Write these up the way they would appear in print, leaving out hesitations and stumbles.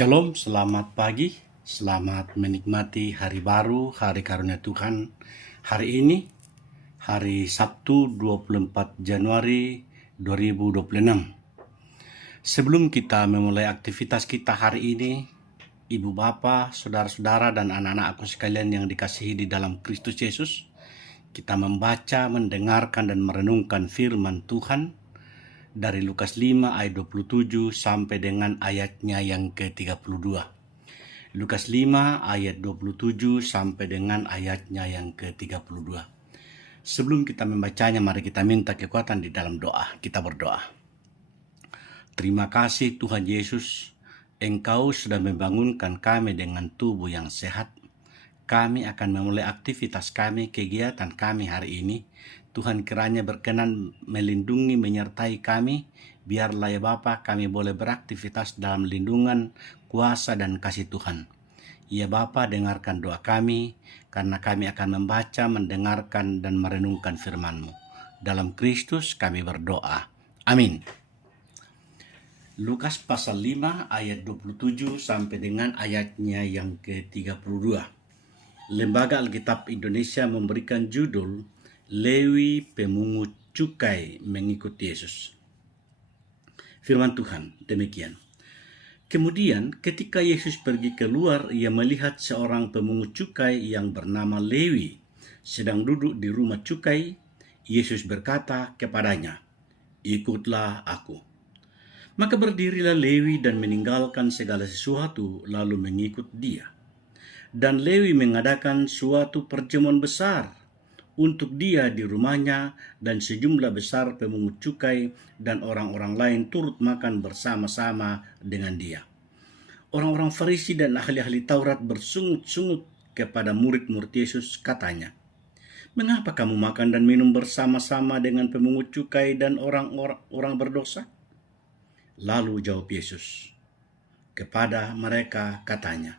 Shalom, selamat pagi, selamat menikmati hari baru, hari karunia Tuhan. Hari ini, hari Sabtu 24 Januari 2026. Sebelum kita memulai aktivitas kita hari ini, Ibu Bapa, Saudara-saudara, dan anak-anak aku sekalian yang dikasihi di dalam Kristus Yesus, kita membaca, mendengarkan, dan merenungkan firman Tuhan dari Lukas 5 ayat 27 sampai dengan ayatnya yang ke-32. Lukas 5 ayat 27 sampai dengan ayatnya yang ke-32. Sebelum kita membacanya, mari kita minta kekuatan di dalam doa. Kita berdoa. Terima kasih Tuhan Yesus, Engkau sudah membangunkan kami dengan tubuh yang sehat. Kami akan memulai aktivitas kami, kegiatan kami hari ini. Tuhan kiranya berkenan melindungi, menyertai kami. Biarlah ya Bapa kami boleh beraktivitas dalam lindungan, kuasa dan kasih Tuhan. Ya Bapa, dengarkan doa kami, karena kami akan membaca, mendengarkan dan merenungkan firman-Mu. Dalam Kristus kami berdoa. Amin. Lukas pasal 5 ayat 27 sampai dengan ayatnya yang ke-32. Lembaga Alkitab Indonesia memberikan judul Lewi Pemungut Cukai Mengikut Yesus. Firman Tuhan demikian. Kemudian ketika Yesus pergi keluar, ia melihat seorang pemungut cukai yang bernama Lewi sedang duduk di rumah cukai. Yesus berkata kepadanya, "Ikutlah aku." Maka berdirilah Lewi dan meninggalkan segala sesuatu lalu mengikut dia. Dan Lewi mengadakan suatu perjamuan besar untuk dia di rumahnya, dan sejumlah besar pemungut cukai dan orang-orang lain turut makan bersama-sama dengan dia. Orang-orang Farisi dan ahli-ahli Taurat bersungut-sungut kepada murid-murid Yesus, katanya, "Mengapa kamu makan dan minum bersama-sama dengan pemungut cukai dan orang berdosa?" Lalu jawab Yesus kepada mereka, katanya,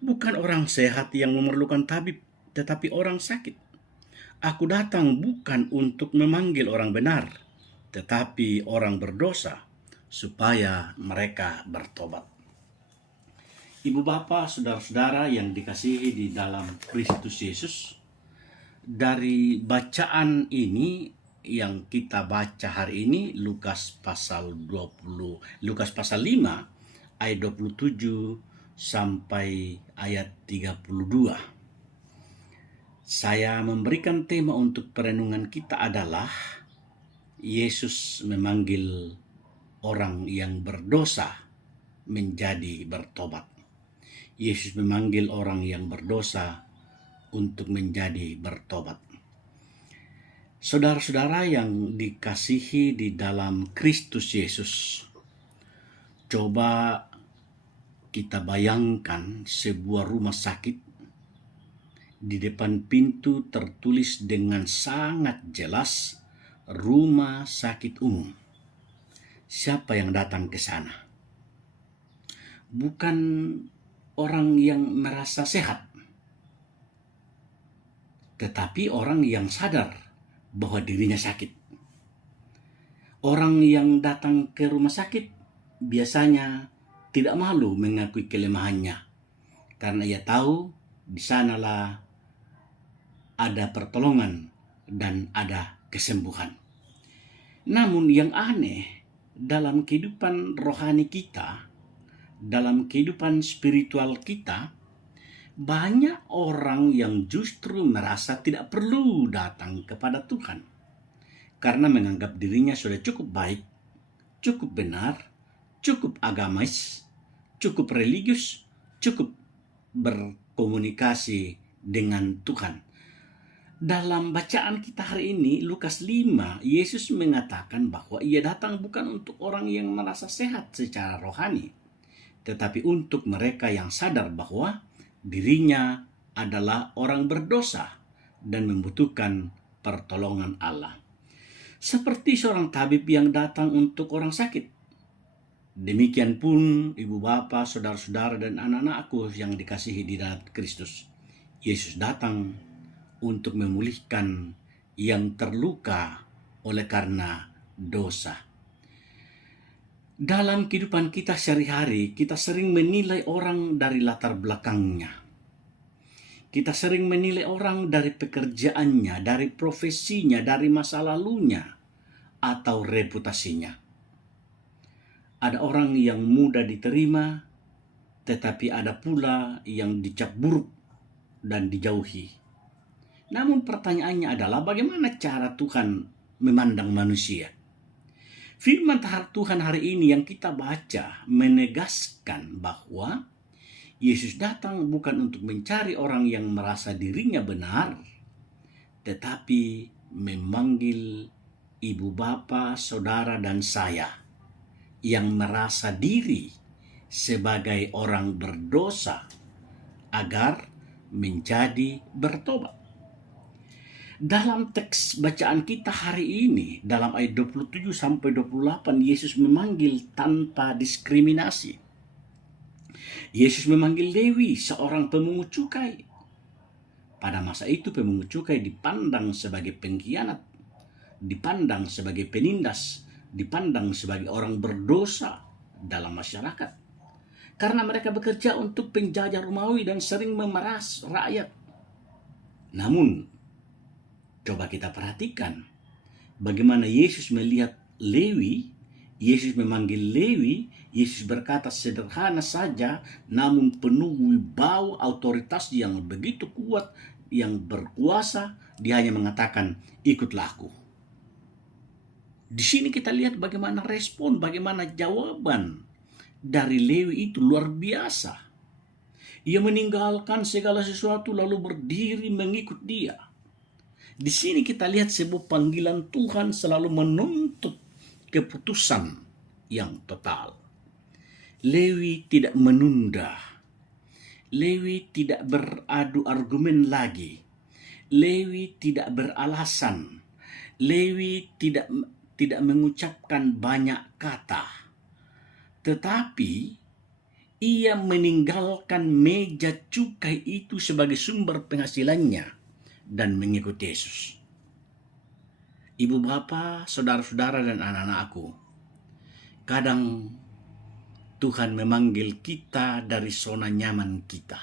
"Bukan orang sehat yang memerlukan tabib, tetapi orang sakit. Aku datang bukan untuk memanggil orang benar, tetapi orang berdosa, supaya mereka bertobat." Ibu Bapa, saudara-saudara yang dikasihi di dalam Kristus Yesus, dari bacaan ini yang kita baca hari ini, Lukas pasal 5 ayat 27 sampai ayat 32. Saya memberikan tema untuk perenungan kita adalah Yesus memanggil orang yang berdosa menjadi bertobat. Yesus memanggil orang yang berdosa untuk menjadi bertobat. Saudara-saudara yang dikasihi di dalam Kristus Yesus, coba kita bayangkan sebuah rumah sakit. Di depan pintu tertulis dengan sangat jelas, rumah sakit umum. Siapa yang datang ke sana? Bukan orang yang merasa sehat, tetapi orang yang sadar bahwa dirinya sakit. Orang yang datang ke rumah sakit biasanya tidak malu mengakui kelemahannya, karena ia tahu di sanalah ada pertolongan dan ada kesembuhan. Namun yang aneh, dalam kehidupan rohani kita, dalam kehidupan spiritual kita, banyak orang yang justru merasa tidak perlu datang kepada Tuhan karena menganggap dirinya sudah cukup baik, cukup benar, cukup agamis, cukup religius, cukup berkomunikasi dengan Tuhan. Dalam bacaan kita hari ini, Lukas 5, Yesus mengatakan bahwa ia datang bukan untuk orang yang merasa sehat secara rohani, tetapi untuk mereka yang sadar bahwa dirinya adalah orang berdosa dan membutuhkan pertolongan Allah. Seperti seorang tabib yang datang untuk orang sakit. Demikian pun ibu bapa, saudara-saudara dan anak-anakku yang dikasihi di dalam Kristus. Yesus datang untuk memulihkan yang terluka oleh karena dosa. Dalam kehidupan kita sehari-hari, kita sering menilai orang dari latar belakangnya. Kita sering menilai orang dari pekerjaannya, dari profesinya, dari masa lalunya, atau reputasinya. Ada orang yang mudah diterima, tetapi ada pula yang dicap buruk dan dijauhi. Namun pertanyaannya adalah bagaimana cara Tuhan memandang manusia? Firman Tuhan hari ini yang kita baca menegaskan bahwa Yesus datang bukan untuk mencari orang yang merasa dirinya benar, tetapi memanggil ibu bapa, saudara, dan saya yang merasa diri sebagai orang berdosa agar menjadi bertobat. Dalam teks bacaan kita hari ini, dalam ayat 27 sampai 28, Yesus memanggil tanpa diskriminasi. Yesus memanggil Lewi, seorang pemungut cukai. Pada masa itu pemungut cukai dipandang sebagai pengkhianat, dipandang sebagai penindas, dipandang sebagai orang berdosa dalam masyarakat. Karena mereka bekerja untuk penjajah Romawi dan sering memeras rakyat. Namun, coba kita perhatikan bagaimana Yesus melihat Lewi. Yesus memanggil Lewi. Yesus berkata sederhana saja, namun penuh wibawa otoritas yang begitu kuat, yang berkuasa. Dia hanya mengatakan, ikutlah aku. Di sini kita lihat bagaimana respon, bagaimana jawaban dari Lewi itu luar biasa. Ia meninggalkan segala sesuatu lalu berdiri mengikut dia. Di sini kita lihat sebuah panggilan Tuhan selalu menuntut keputusan yang total. Lewi tidak menunda. Lewi tidak beradu argumen lagi. Lewi tidak beralasan. Lewi tidak mengucapkan banyak kata. Tetapi ia meninggalkan meja cukai itu sebagai sumber penghasilannya dan mengikuti Yesus. Ibu bapa, saudara-saudara, dan anak-anakku, kadang Tuhan memanggil kita dari zona nyaman kita.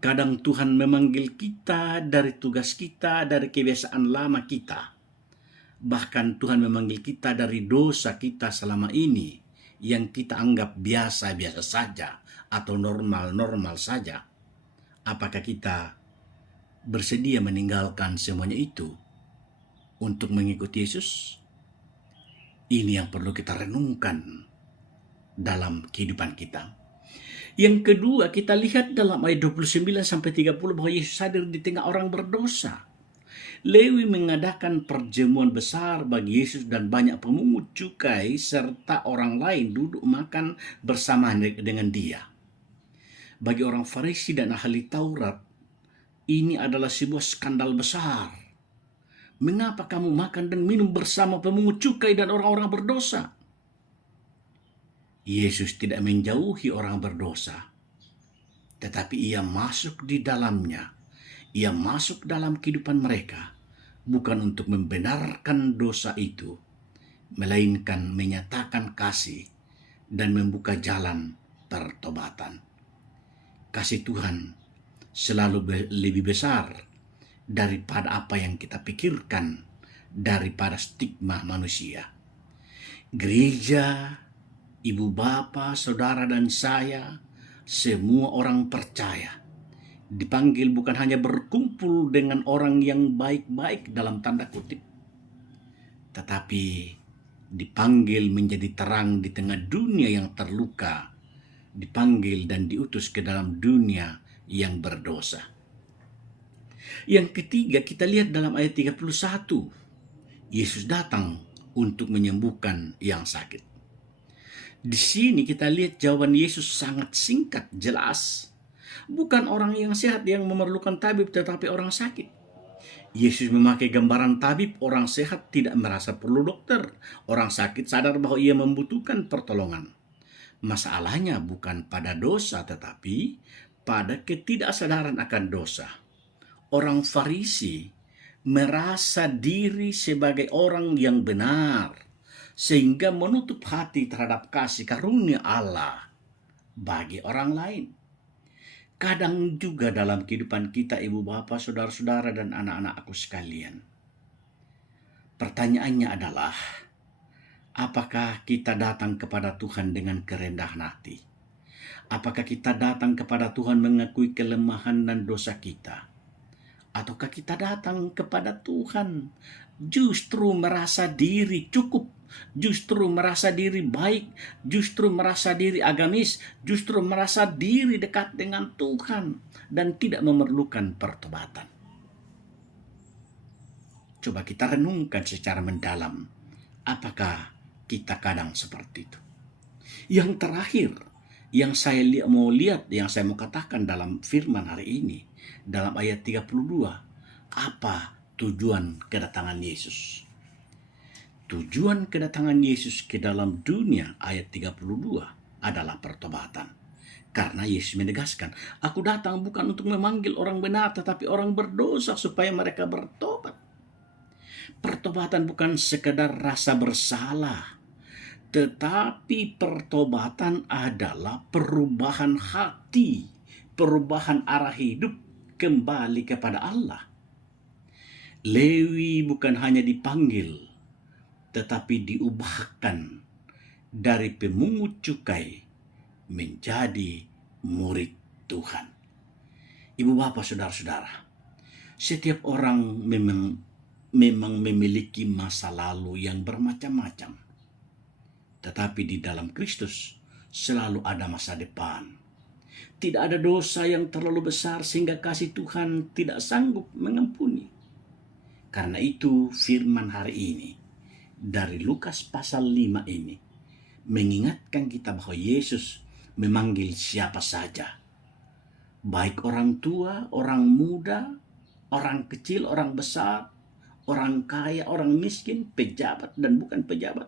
Kadang Tuhan memanggil kita dari tugas kita, dari kebiasaan lama kita. Bahkan Tuhan memanggil kita dari dosa kita selama ini yang kita anggap biasa-biasa saja atau normal-normal saja. Apakah kita bersedia meninggalkan semuanya itu untuk mengikuti Yesus? Ini yang perlu kita renungkan dalam kehidupan kita. Yang kedua, kita lihat dalam ayat 29 sampai 30 bahwa Yesus hadir di tengah orang berdosa. Lewi mengadakan perjamuan besar bagi Yesus dan banyak pemungut cukai serta orang lain duduk makan bersama dengan dia. Bagi orang Farisi dan ahli Taurat, ini adalah sebuah skandal besar. Mengapa kamu makan dan minum bersama pemungut cukai dan orang-orang berdosa? Yesus tidak menjauhi orang berdosa, tetapi ia masuk di dalamnya. Ia masuk dalam kehidupan mereka, bukan untuk membenarkan dosa itu, melainkan menyatakan kasih dan membuka jalan pertobatan. Kasih Tuhan selalu lebih besar daripada apa yang kita pikirkan, daripada stigma manusia. Gereja, ibu bapa, saudara, dan saya, semua orang percaya, dipanggil bukan hanya berkumpul dengan orang yang baik-baik dalam tanda kutip, tetapi dipanggil menjadi terang di tengah dunia yang terluka, dipanggil dan diutus ke dalam dunia yang berdosa. Yang ketiga, kita lihat dalam ayat 31. Yesus datang untuk menyembuhkan yang sakit. Di sini kita lihat jawaban Yesus sangat singkat, jelas. Bukan orang yang sehat yang memerlukan tabib, tetapi orang sakit. Yesus memakai gambaran tabib. Orang sehat tidak merasa perlu dokter. Orang sakit sadar bahwa ia membutuhkan pertolongan. Masalahnya bukan pada dosa, tetapi pada ketidaksadaran akan dosa. Orang Farisi merasa diri sebagai orang yang benar, sehingga menutup hati terhadap kasih karunia Allah bagi orang lain. Kadang juga dalam kehidupan kita, ibu bapak, saudara-saudara, dan anak-anak aku sekalian, pertanyaannya adalah, apakah kita datang kepada Tuhan dengan kerendahan hati? Apakah kita datang kepada Tuhan mengakui kelemahan dan dosa kita? Ataukah kita datang kepada Tuhan justru merasa diri cukup, justru merasa diri baik, justru merasa diri agamis, justru merasa diri dekat dengan Tuhan dan tidak memerlukan pertobatan? Coba kita renungkan secara mendalam, apakah kita kadang seperti itu? Yang terakhir, yang saya mau katakan dalam firman hari ini, dalam ayat 32, apa tujuan kedatangan Yesus? Tujuan kedatangan Yesus ke dalam dunia, ayat 32, adalah pertobatan. Karena Yesus menegaskan, aku datang bukan untuk memanggil orang benar, tetapi orang berdosa supaya mereka bertobat. Pertobatan bukan sekedar rasa bersalah, tetapi pertobatan adalah perubahan hati, perubahan arah hidup kembali kepada Allah. Lewi bukan hanya dipanggil, tetapi diubahkan dari pemungut cukai menjadi murid Tuhan. Ibu bapak, saudara-saudara, setiap orang memang memiliki masa lalu yang bermacam-macam. Tetapi di dalam Kristus selalu ada masa depan. Tidak ada dosa yang terlalu besar sehingga kasih Tuhan tidak sanggup mengampuni. Karena itu firman hari ini dari Lukas pasal 5 ini mengingatkan kita bahwa Yesus memanggil siapa saja. Baik orang tua, orang muda, orang kecil, orang besar, orang kaya, orang miskin, pejabat dan bukan pejabat.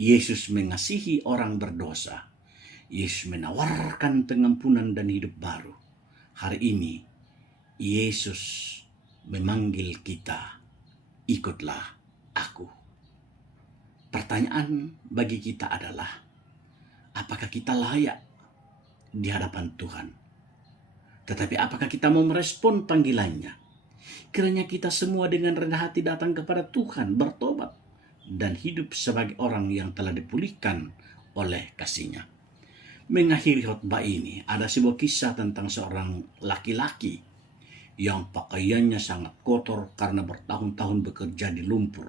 Yesus mengasihi orang berdosa. Yesus menawarkan pengampunan dan hidup baru. Hari ini Yesus memanggil kita, ikutlah aku. Pertanyaan bagi kita adalah, apakah kita layak di hadapan Tuhan? Tetapi apakah kita mau merespon panggilannya? Kiranya kita semua dengan rendah hati datang kepada Tuhan, bertobat, dan hidup sebagai orang yang telah dipulihkan oleh kasih-Nya. Mengakhiri khotbah ini, ada sebuah kisah tentang seorang laki-laki yang pakaiannya sangat kotor karena bertahun-tahun bekerja di lumpur.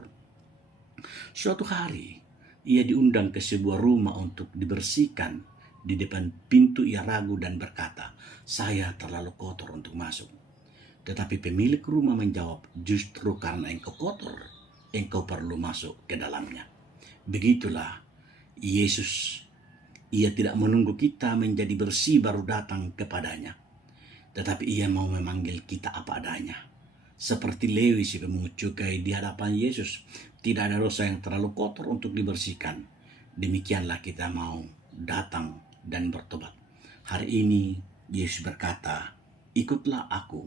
Suatu hari, ia diundang ke sebuah rumah untuk dibersihkan. Di depan pintu ia ragu dan berkata, saya terlalu kotor untuk masuk. Tetapi pemilik rumah menjawab, justru karena engkau kotor, engkau perlu masuk ke dalamnya. Begitulah Yesus. Ia tidak menunggu kita menjadi bersih baru datang kepadanya. Tetapi ia mau memanggil kita apa adanya. Seperti Lewi si pemungut cukai di hadapan Yesus. Tidak ada dosa yang terlalu kotor untuk dibersihkan. Demikianlah kita mau datang dan bertobat. Hari ini Yesus berkata, ikutlah aku.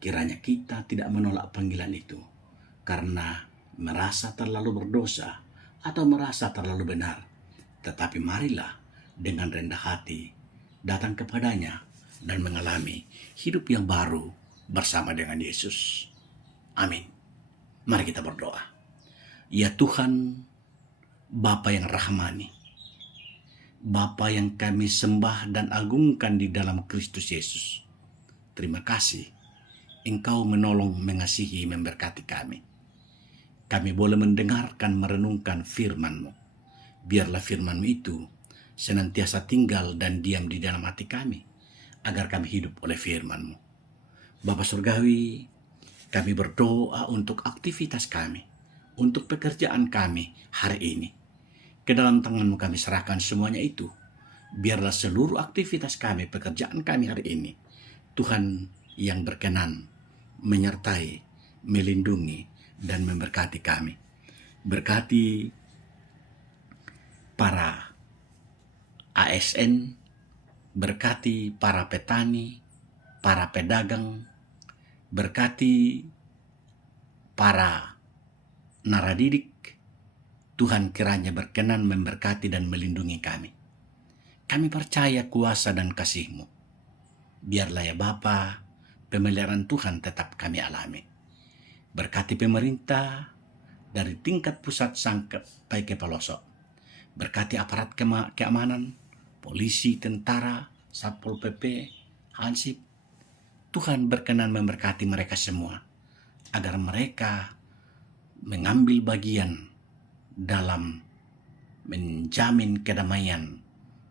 Kiranya kita tidak menolak panggilan itu. Karena merasa terlalu berdosa atau merasa terlalu benar. Tetapi marilah dengan rendah hati datang kepadanya dan mengalami hidup yang baru bersama dengan Yesus. Amin. Mari kita berdoa. Ya Tuhan, Bapa yang rahmani, Bapa yang kami sembah dan agungkan di dalam Kristus Yesus. Terima kasih Engkau menolong, mengasihi, memberkati kami. Kami boleh mendengarkan, merenungkan firman-Mu. Biarlah firman-Mu itu senantiasa tinggal dan diam di dalam hati kami, agar kami hidup oleh firman-Mu. Bapa Surgawi, kami berdoa untuk aktivitas kami, untuk pekerjaan kami hari ini. Ke dalam tangan-Mu kami serahkan semuanya itu. Biarlah seluruh aktivitas kami, pekerjaan kami hari ini, Tuhan yang berkenan menyertai, melindungi, dan memberkati kami. Berkati para ASN, berkati para petani, para pedagang, berkati para naradidik, Tuhan kiranya berkenan memberkati dan melindungi kami. Kami percaya kuasa dan kasih-Mu. Biarlah ya Bapa, pemeliharaan Tuhan tetap kami alami. Berkati pemerintah dari tingkat pusat sampai ke pelosok. Berkati aparat keamanan, polisi, tentara, Satpol PP, Hansip. Tuhan berkenan memberkati mereka semua, agar mereka mengambil bagian dalam menjamin kedamaian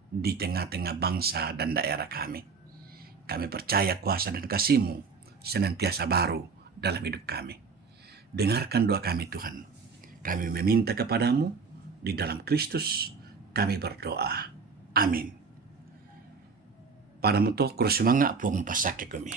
di tengah-tengah bangsa dan daerah kami. Kami percaya kuasa dan kasih-Mu senantiasa baru dalam hidup kami. Dengarkan doa kami Tuhan. Kami meminta kepadamu, di dalam Kristus kami berdoa. Amin. Padamu toh kurus semangat puang pasake kami.